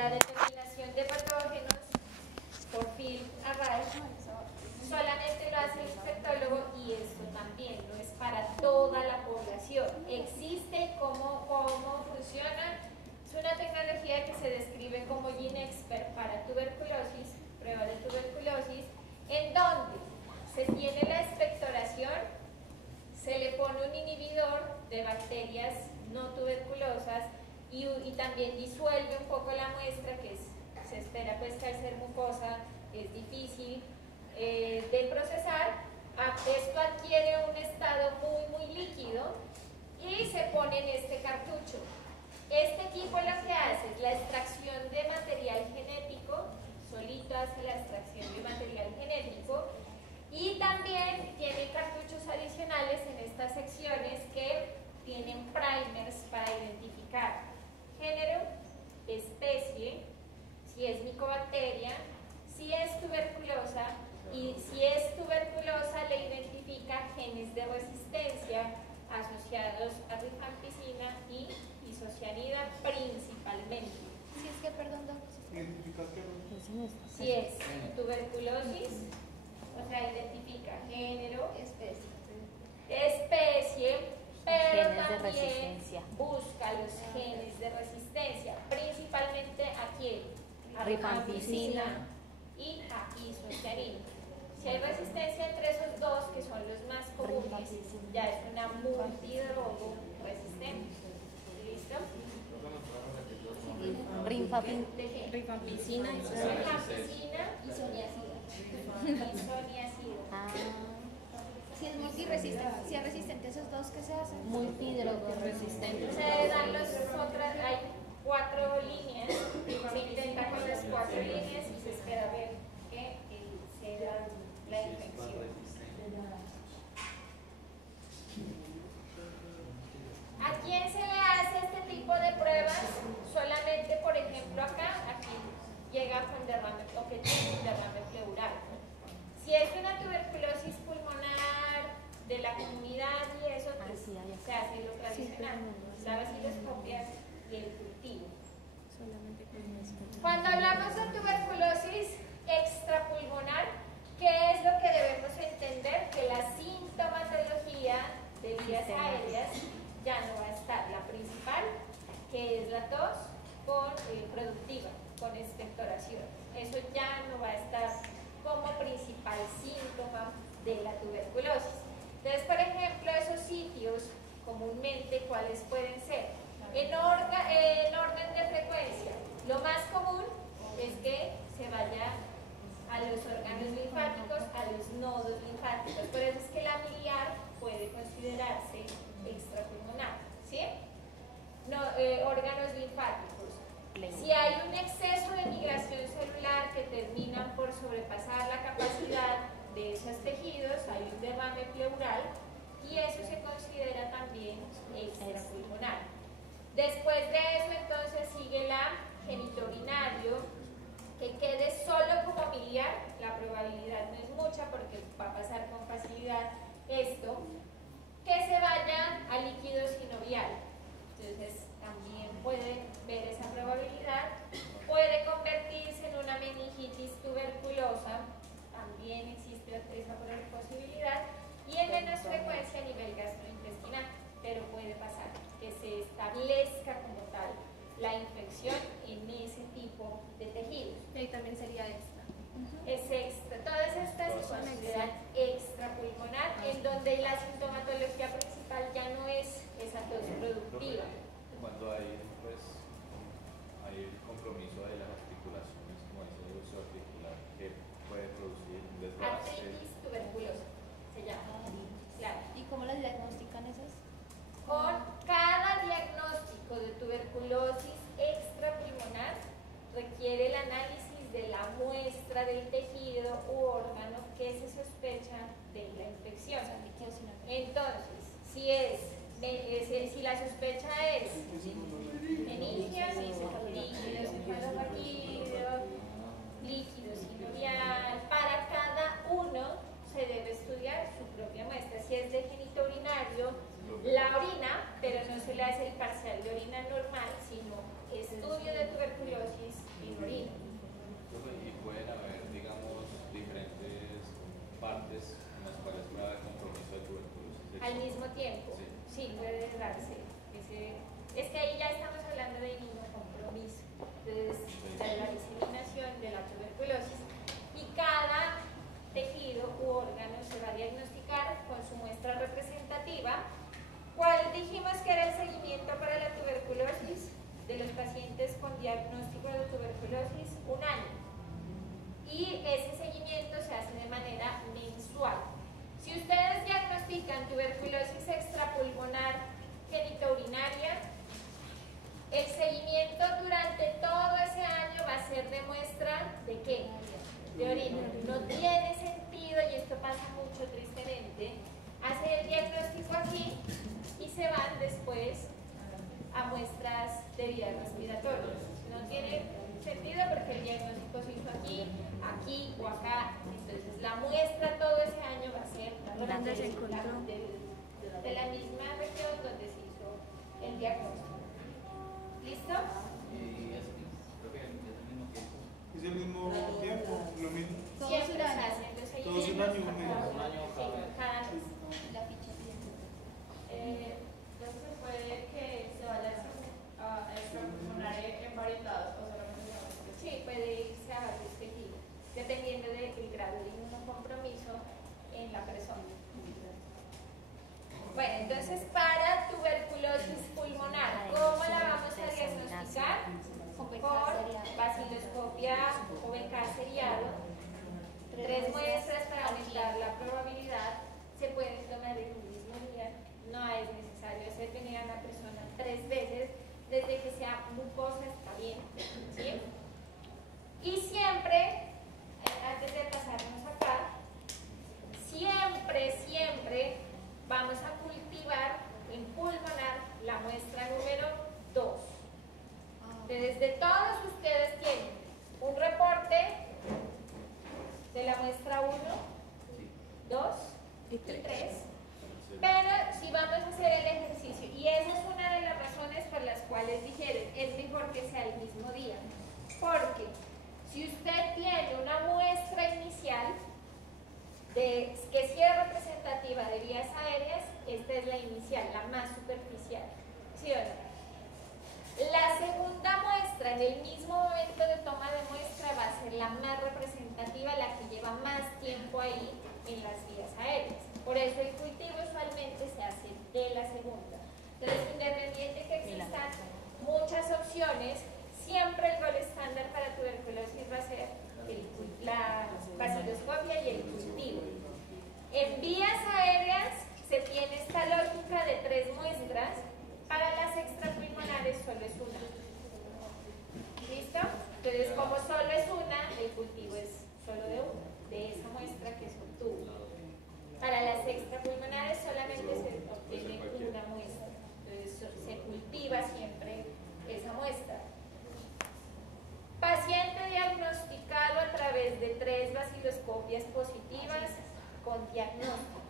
la determinación de patógenos por field array solamente lo hace el infectólogo, y esto también no es para toda la población. Existe cómo funciona. Es una tecnología que se describe como GeneXpert para tuberculosis, prueba de tuberculosis, en donde se tiene la expectoración, se le pone un inhibidor de bacterias no tuberculosas y también disuelve un poco la muestra, que se espera pues que al ser mucosa es difícil de procesar. Esto adquiere un estado muy líquido y se pone en este cartucho. Este equipo lo que hace es la extracción de material genético, solito hace la extracción de material genético, y también tiene cartuchos adicionales en estas secciones que tienen primers para identificar género, especie, si es micobacteria, si es tuberculosa, y si es tuberculosa le identifica genes de resistencia asociados a rifampicina y isocianida principalmente. Si es que, perdón, si es tuberculosis, o sea, identifica género, especie, pero también busca los genes de resistencia, principalmente a quién, a rifampicina y a isocianina. Si hay resistencia entre esos dos, que son los más comunes, ya es una multidrogo resistente. ¿Listo? Rifampicina y isoniazida. si es multiresistente, si es resistente a esos dos, ¿qué se hace? multidrogo resistente. Se dan hay 4 líneas, se intenta con las 4 líneas y se espera ver que se da la infección. ¿A quién se le hace este tipo de pruebas? Solamente, por ejemplo, aquí llega con derrame, o que tiene un derrame pleural. Si es una tuberculosis pulmonar de la comunidad y eso, pues, se hace lo tradicional, la vaciloscopia y el cultivo. Cuando hablamos de tuberculosis extrapulmonar, ¿qué es lo que debemos entender? Que la sintomatología de vías aéreas ya no va a estar. La principal, que es la tos productiva, con expectoración. Eso ya no va a estar como principal síntoma de la tuberculosis. Entonces, por ejemplo, esos sitios, comúnmente, ¿cuáles pueden ser? En orden de frecuencia, lo más común es que se vaya a los órganos linfáticos, a los nodos linfáticos. Por eso es que la miliar puede considerarse extrapulmonar, ¿sí? Órganos linfáticos. Si hay un exceso de migración celular que termina por sobrepasar la capacidad de esos tejidos, hay un derrame pleural, y eso se considera también extrapulmonar. Después de eso, entonces, sigue la genitourinario, que quede solo como miliar. La probabilidad no es mucha porque va a pasar con facilidad esto. Que se vaya a líquido sinovial. Entonces, también puede ver esa probabilidad. Puede convertirse en una meningitis tuberculosa. También existe esa posibilidad. Y en menos frecuencia a nivel gastrointestinal. Pero puede pasar que se establezca como tal la infección en ese tipo de tejidos. Y también sería extra. Es extra. Todas estas se consideran extrapulmonar, en donde la sintomatología principal ya no es esa tos productiva. Cuando hay, pues, hay el compromiso de las articulaciones, como ese uso articular, que puede producir un desgaste. Artritis tuberculosa se llama. Claro. ¿Y cómo las diagnostican esas? Con cada diagnóstico de tuberculosis extrapulmonar requiere el análisis de la muestra del tejido u órgano que se sospecha de la infección. Entonces, si la sospecha después a muestras de vías respiratorias. No tiene sentido porque el diagnóstico se hizo aquí, aquí o acá. Entonces la muestra todo ese año va a ser ¿Dónde se encontró? de la misma región donde se hizo el diagnóstico. ¿Listo? Es el mismo tiempo, lo mismo. Siempre se hace. Entonces, Todos un año, un mes. Sí, cada mes. La ficha Entonces se puede que se vaya a extrapulmonar en varios lados o solamente en Sí, puede irse a varios tejidos, dependiendo del grado de inmunocompromiso en la persona. Bueno, entonces para tuberculosis pulmonar, ¿cómo la vamos a diagnosticar? Por vaciloscopia o BK seriado. 3 muestras para aumentar la probabilidad. Se pueden tomar en un mismo día. No es necesario hacer venir a una persona 3 veces. Desde que sea mucosa está bien. ¿Sí? Y siempre, antes de pasarnos acá, siempre vamos a cultivar en pulmonar la muestra número 2. Entonces, de todos ustedes tienen un reporte de la muestra 1, 2 y 3. Pero si vamos a hacer el ejercicio, y esa es una de las razones por las cuales dijeron, es mejor que sea el mismo día. Porque si usted tiene una muestra inicial que sí es representativa de vías aéreas, esta es la inicial, la más superficial. ¿Sí o no? La segunda muestra, en el mismo momento de toma de muestra, va a ser la más representativa, la que lleva más tiempo ahí en las vías aéreas. Por eso el cultivo usualmente se hace de la segunda. Entonces, independiente que existan muchas opciones, siempre el gol estándar para tuberculosis va a ser la vaciloscopia y el cultivo. En vías aéreas se tiene esta lógica de 3 muestras. Para las extrapulmonares solo es una. ¿Listo? Entonces, como solo es una, el cultivo es solo de una, de esa muestra que se obtuvo. Para las extrapulmonares solamente se obtiene una muestra. Entonces, se cultiva siempre esa muestra. Paciente diagnosticado a través de 3 vaciloscopias positivas con diagnóstico.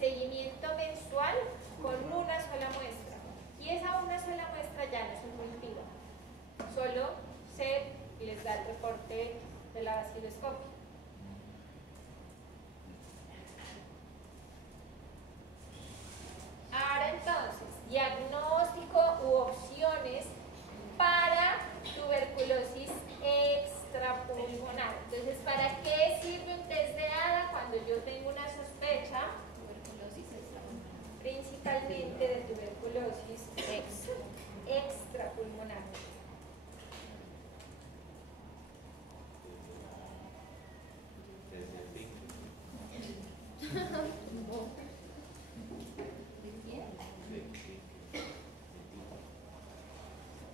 Seguimiento mensual con una sola muestra. Y esa una sola muestra ya no es un cultivo. Solo se les da el reporte de la vaciloscopia. Ahora entonces, diagnóstico u opciones para tuberculosis extrapulmonar. Entonces, ¿para qué sirve un test de ADA cuando yo tengo una sospecha? Principalmente de tuberculosis extrapulmonar.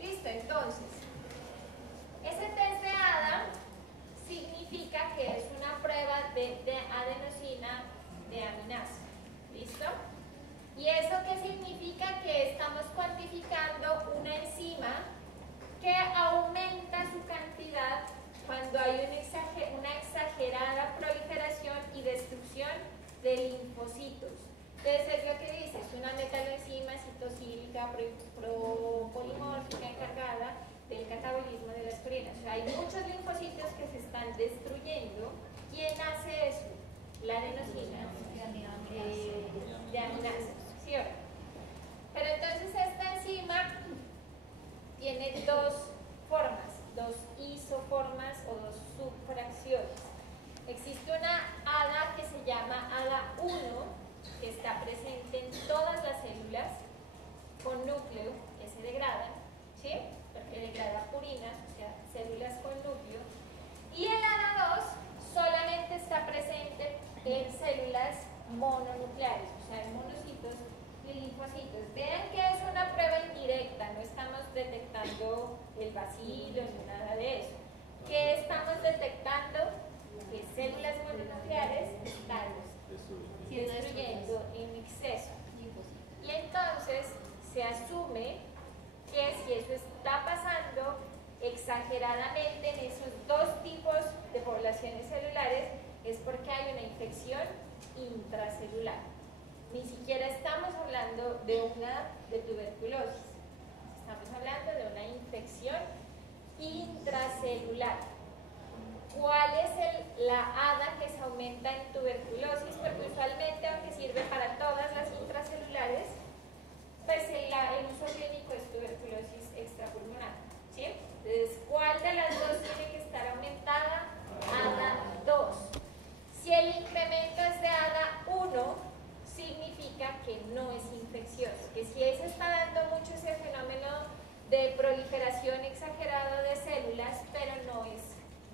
Listo, entonces, ese test de ADA significa que es una prueba de adenosina de aminasa. ¿Listo? ¿Y eso qué significa? Que estamos cuantificando una enzima que aumenta su cantidad cuando hay una exagerada proliferación y destrucción de linfocitos. Entonces es lo que dice, es una metaloenzima citosílica propolimórfica encargada del catabolismo de las purinas. O sea, hay muchos linfocitos que se están destruyendo. ¿Quién hace eso? La adenosina de aminasa. ¿Sí o no? Pero entonces esta enzima tiene 2 formas, 2 isoformas o 2 subfracciones. Existe una ADA que se llama ADA1, que está presente en todas las células con núcleo que se degradan, ¿sí? Porque degrada purinas, o sea, células con núcleo. Y el ADA2 solamente está presente en células mononucleares, o sea, en monocitos y linfocitos. Vean que es una prueba indirecta, no estamos detectando el bacilo ni nada de eso. ¿Qué estamos detectando? Que células mononucleares están destruyendo en exceso. Y entonces se asume que si eso está pasando exageradamente en esos dos tipos de poblaciones celulares es porque hay una infección intracelular. Ni siquiera estamos hablando de tuberculosis, estamos hablando de una infección intracelular. ¿Cuál es la ADA que se aumenta en tuberculosis? Porque usualmente, aunque sirve para todas las intracelulares, pues el uso clínico es tuberculosis extrapulmonar, ¿sí? Entonces, ¿cuál de las dos tiene que estar aumentada? ADA 2. Si el incremento es de ADA 1, significa que no es infeccioso, que si se está dando mucho ese fenómeno de proliferación exagerada de células, pero no es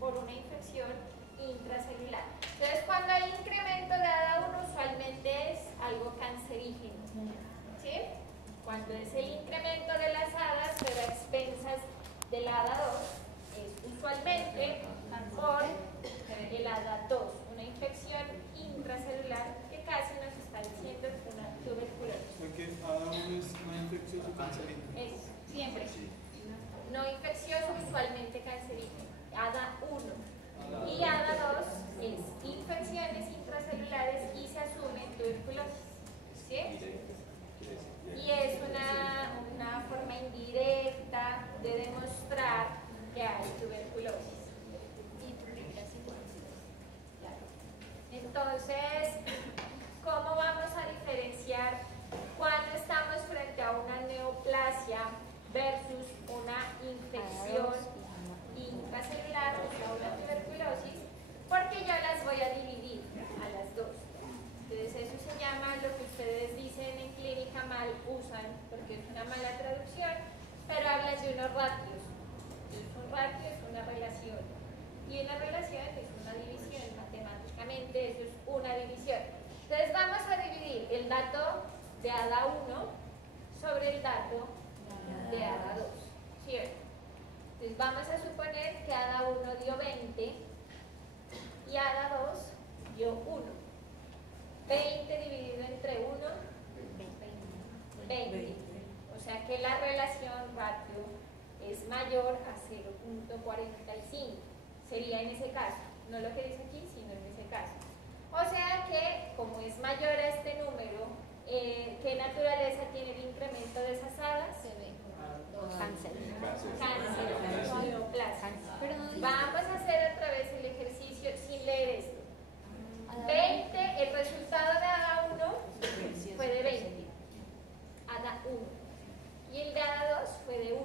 por una infección intracelular. Entonces, cuando hay incremento de ADA 1, usualmente es algo cancerígeno, ¿sí? Cuando es el incremento de las ADAs, pero a expensas del ADA 2, es usualmente por el ADA 2, una infección intracelular que casi nos está diciendo una tuberculosis. O sea que ADA1 es no infeccioso cancerígeno. Es siempre. No infeccioso, usualmente cancerígeno. ADA 1. Y ADA 2 es infecciones intracelulares y se asume tuberculosis. ¿Sí? Y es una forma indirecta de demostrar que hay tuberculosis. Entonces, ¿cómo vamos a diferenciar cuando estamos frente a una neoplasia versus una infección intracelular, o sea, una tuberculosis? Porque yo las voy a dividir a las dos. Entonces, eso se llama lo que ustedes dicen en clínica mal usan, porque es una mala traducción, pero hablan de unos ratios. Un ratio es una relación, y una relación es una división. Matemáticamente, eso es una división. Entonces, vamos a dividir el dato de ADA 1 sobre el dato de ADA 2, ¿cierto? Entonces, vamos a suponer que ADA 1 dio 20 y ADA 2 dio 1. 20 dividido entre 1, 20. O sea que la relación ratio es mayor a 0.45. Sería en ese caso, no lo que dice aquí, sino en ese caso. O sea que, como es mayor a este número, ¿qué naturaleza tiene el incremento de esas ADAs? Cáncer. Cáncer, neoplasia. Vamos a hacer otra vez el ejercicio sin leer esto. 20, el resultado de ADA 1 fue de 20. ADA 1. Y el de ADA 2 fue de 1.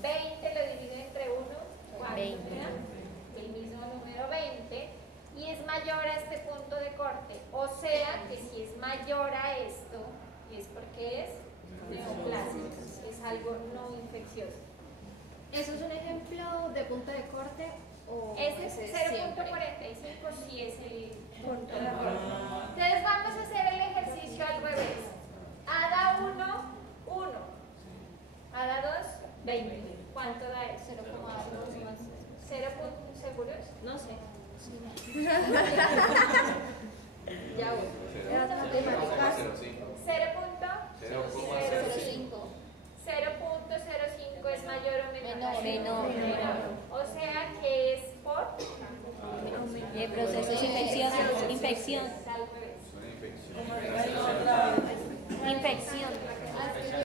20 lo divido entre 1, 4. 20. El mismo número 20. Y es mayor a este punto de corte. O sea que si es mayor a esto, y es porque es neoplasia, es algo no infeccioso. ¿Eso es un ejemplo de punto de corte? ¿O Ese es 0.45 si es el punto de corte. Entonces vamos a hacer el ejercicio al revés. ADA 1, 1. ADA 2, 20. ¿Cuánto da eso? 0.2. ¿Seguros? No sé. Ya voy. 0.05 es mayor o menor. Menor. O sea que es por El proceso de infección.